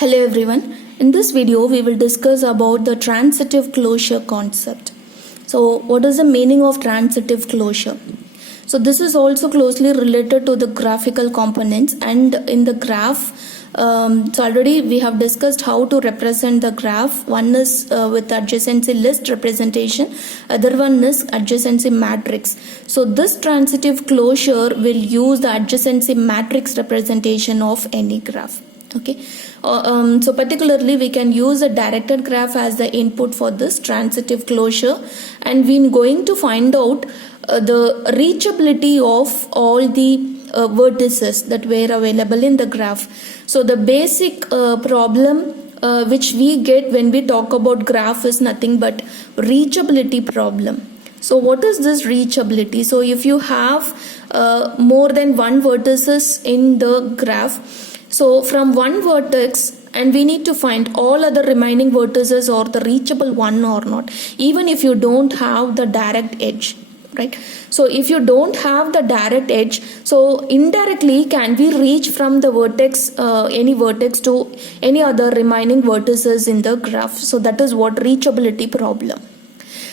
Hello everyone. In this video we will discuss about the transitive closure concept. So what is the meaning of transitive closure? So this is also closely related to the graphical components, and in the graph so already we have discussed how to represent the graph. One is with adjacency list representation, other one is adjacency matrix. So this transitive closure will use the adjacency matrix representation of any graph. Okay, so particularly we can use a directed graph as the input for this transitive closure, and we're going to find out the reachability of all the vertices that were available in the graph. So the basic problem which we get when we talk about graph is nothing but reachability problem. So what is this reachability? So if you have more than one vertices in the graph, so from one vertex, and we need to find all other remaining vertices or the reachable one or not, even if you don't have the direct edge, right? So if you don't have the direct edge, so indirectly can we reach from the vertex, any vertex to any other remaining vertices in the graph? So that is what reachability problem.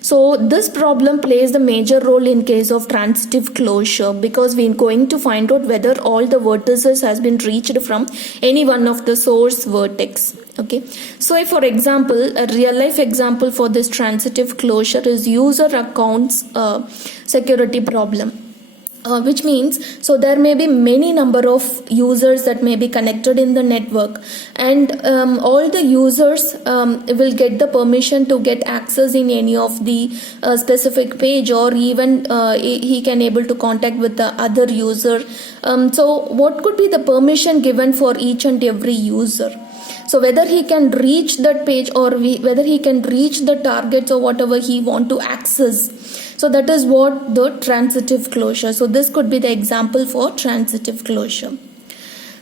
So this problem plays the major role in case of transitive closure, because we are going to find out whether all the vertices has been reached from any one of the source vertex. Okay, so if for example a real life example for this transitive closure is user accounts security problem. Which means, so there may be many number of users that may be connected in the network, and all the users will get the permission to get access in any of the specific page, or even he can able to contact with the other user. So what could be the permission given for each and every user? So whether he can reach that page, or whether he can reach the targets or whatever he want to access. So that is what the transitive closure. So this could be the example for transitive closure.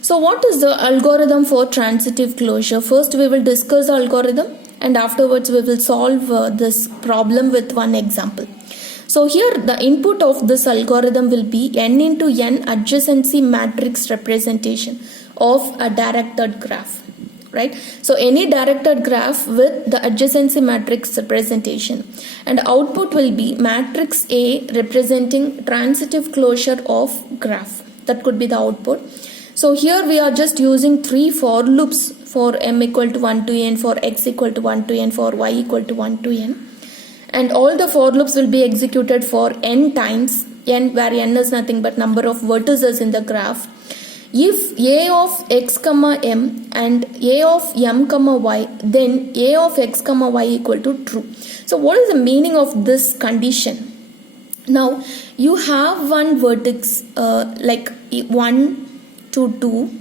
So what is the algorithm for transitive closure? First we will discuss the algorithm, and afterwards we will solve this problem with one example. So here the input of this algorithm will be n into n adjacency matrix representation of a directed graph. Right? So any directed graph with the adjacency matrix representation, and output will be matrix A representing transitive closure of graph. That could be the output. So here we are just using three for loops for m equal to 1 to n, for x equal to 1 to n, for y equal to 1 to n, and all the for loops will be executed for n times, n where n is nothing but number of vertices in the graph. If a of x comma m and a of m comma y, then a of x comma y equal to true. So what is the meaning of this condition? Now you have one vertex like 1 to 2,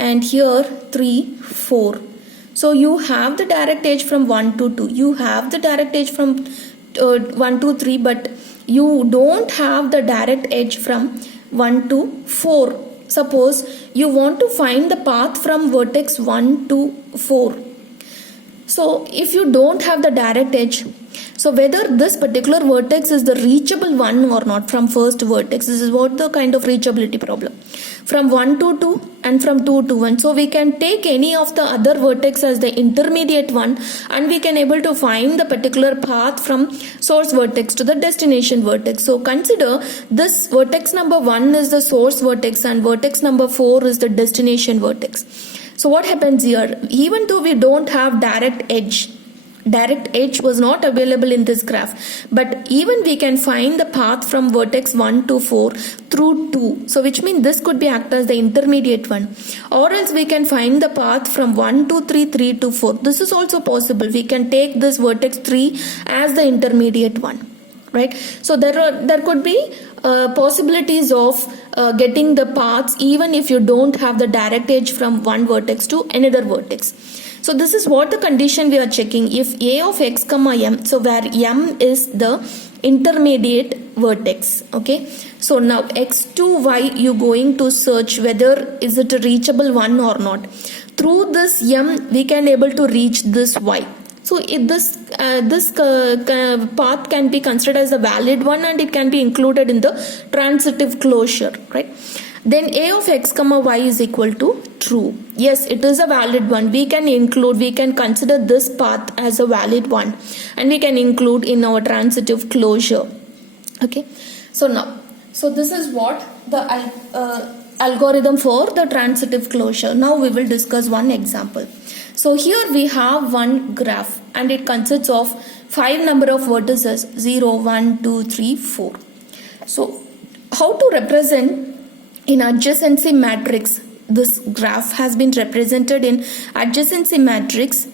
and here 3, 4. So you have the direct edge from 1 to 2. You have the direct edge from 1 to 3, but you don't have the direct edge from 1 to 4. Suppose you want to find the path from vertex 1 to 4. So if you don't have the direct edge, so whether this particular vertex is the reachable one or not from first vertex, this is what the kind of reachability problem. From 1 to 2 and from 2 to 1. So we can take any of the other vertex as the intermediate one, and we can able to find the particular path from source vertex to the destination vertex. So consider this vertex number 1 is the source vertex and vertex number 4 is the destination vertex. So what happens here? Even though we don't have direct edge was not available in this graph, but even we can find the path from vertex 1 to 4 through 2. So which means this could be act as the intermediate one, or else we can find the path from 1 to 3, 3 to 4. This is also possible. We can take this vertex 3 as the intermediate one, right? So there could be possibilities of getting the paths even if you don't have the direct edge from one vertex to another vertex. So this is what the condition we are checking. If a of x comma m, so where m is the intermediate vertex. Okay, so now x to y you going to search whether is it a reachable one or not. Through this m we can able to reach this y. So this path can be considered as a valid one, and it can be included in the transitive closure, right? then a of x comma y is equal to true. Yes, it is a valid one. We can consider this path as a valid one, and we can include in our transitive closure. Okay, so this is what the algorithm for the transitive closure. Now we will discuss one example. So here we have one graph, and it consists of 5 number of vertices, 0, 1, 2, 3, 4. So how to represent in adjacency matrix? This graph has been represented in adjacency matrix.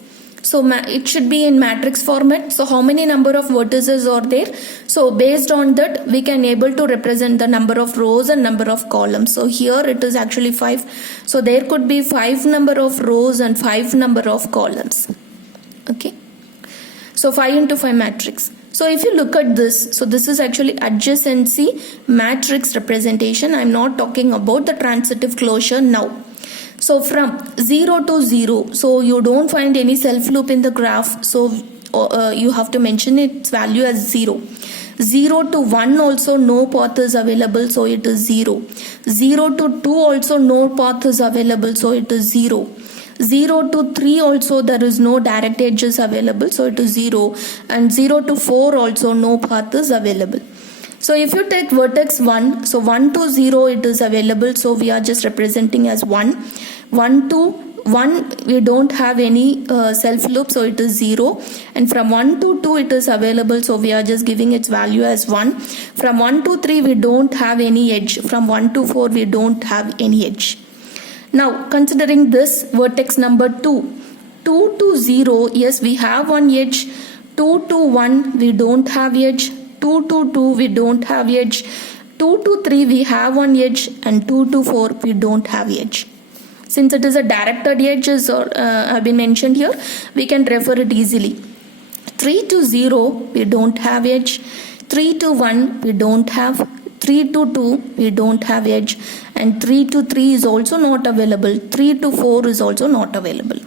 So it should be in matrix format. So how many number of vertices are there? So based on that, we can able to represent the number of rows and number of columns. So here it is actually 5. So there could be 5 number of rows and 5 number of columns. Okay. So 5 into 5 matrix. So if you look at this, so this is actually adjacency matrix representation. I'm not talking about the transitive closure now. So from 0 to 0, so you don't find any self loop in the graph. So you have to mention its value as 0. 0 to 1 also no path is available, so it is 0. 0 to 2 also no path is available, so it is 0. 0 to 3 also there is no direct edges available, so it is 0. And 0 to 4 also no path is available. So if you take vertex 1, so 1 to 0 it is available, so we are just representing as 1. 1 to 1 we don't have any self loop, so it is 0. And from 1 to 2 it is available, so we are just giving its value as 1. From 1 to 3 we don't have any edge. From 1 to 4 we don't have any edge. Now considering this vertex number 2, 2 to 0, yes we have one edge. 2 to 1 we don't have edge. 2 to 2 we don't have edge. 2 to 3 we have one edge, and 2 to 4 we don't have edge. Since it is a directed edges or have been mentioned here, we can refer it easily. 3 to 0 we don't have edge. 3 to 1 we don't have. 3 to 2 we don't have edge, and 3 to 3 is also not available. 3 to 4 is also not available.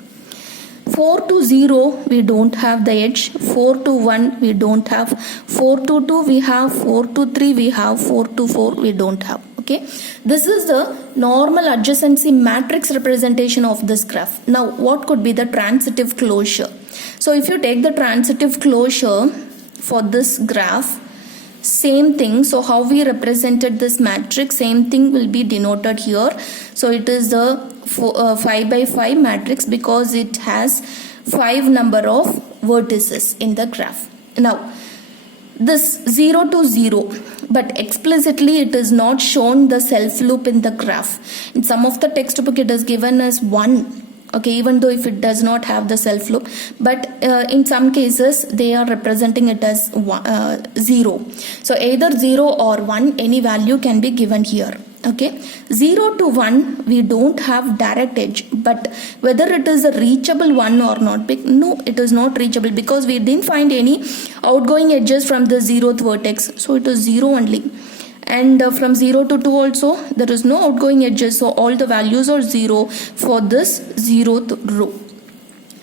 4 to 0 we don't have the edge. 4 to 1 we don't have. 4 to 2 we have. 4 to 3 we have. 4 to 4 we don't have. Okay, this is the normal adjacency matrix representation of this graph. Now what could be the transitive closure? So if you take the transitive closure for this graph, same thing. So how we represented this matrix, same thing will be denoted here. So it is the 5 by 5 matrix because it has 5 number of vertices in the graph. Now this 0 to 0, but explicitly it is not shown the self loop in the graph. In some of the textbook it is given as 1. Okay, even though if it does not have the self loop, but in some cases they are representing it as 0. So either 0 or 1, any value can be given here. Okay, 0 to 1 we don't have direct edge, but whether it is a reachable one or not, no, it is not reachable because we didn't find any outgoing edges from the 0th vertex, so it is 0 only. And from 0 to 2 also there is no outgoing edges, so all the values are 0 for this 0th row.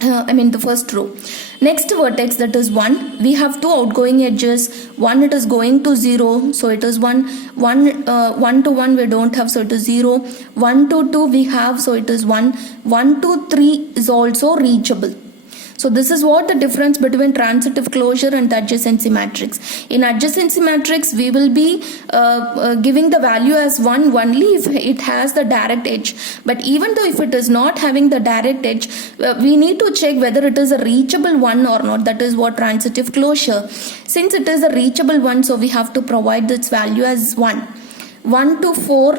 The first row. Next vertex, that is 1, we have 2 outgoing edges. 1 it is going to 0, so it is 1. 1 to 1 we don't have, so it is 0. 1 to 2 we have, so it is 1. 1 to 3 is also reachable. So this is what the difference between transitive closure and the adjacency matrix. In adjacency matrix, we will be giving the value as 1 only if it has the direct edge. But even though if it is not having the direct edge, we need to check whether it is a reachable one or not. That is what transitive closure. Since it is a reachable one, so we have to provide its value as 1. 1 to 4,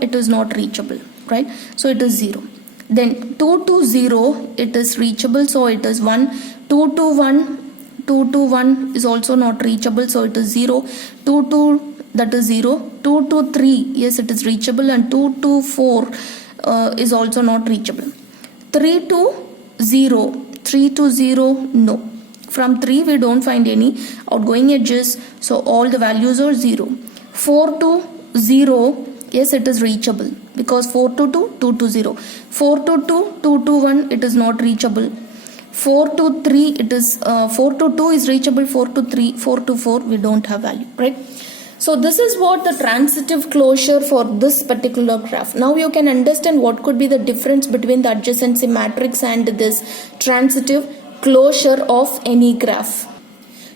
it is not reachable, right? So it is 0. Then 2 to 0 it is reachable, so it is 1. 2 to 1 is also not reachable, so it is 0. 2 to that is 0. 2 to 3, yes, it is reachable, and 2 to 4 is also not reachable. 3 to 0 no. From 3 we don't find any outgoing edges, so all the values are 0. 4 to 0, yes, it is reachable because 4 to 2, 2 to 0. 4 to 2, 2 to 1, it is not reachable. 4 to 3, it is 4 to 2 is reachable. 4 to 3, 4 to 4, we don't have value, right? So this is what the transitive closure for this particular graph. Now you can understand what could be the difference between the adjacency matrix and this transitive closure of any graph.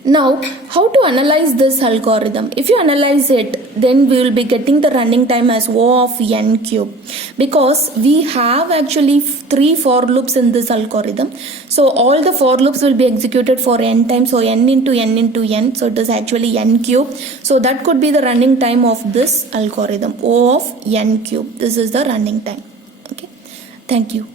Now, how to analyze this algorithm? If you analyze it, then we will be getting the running time as O of n cube, because we have actually 3 for loops in this algorithm. So all the for loops will be executed for n times, so n into n into n, so it is actually n cube. So that could be the running time of this algorithm, O of n cube. This is the running time. Okay, thank you.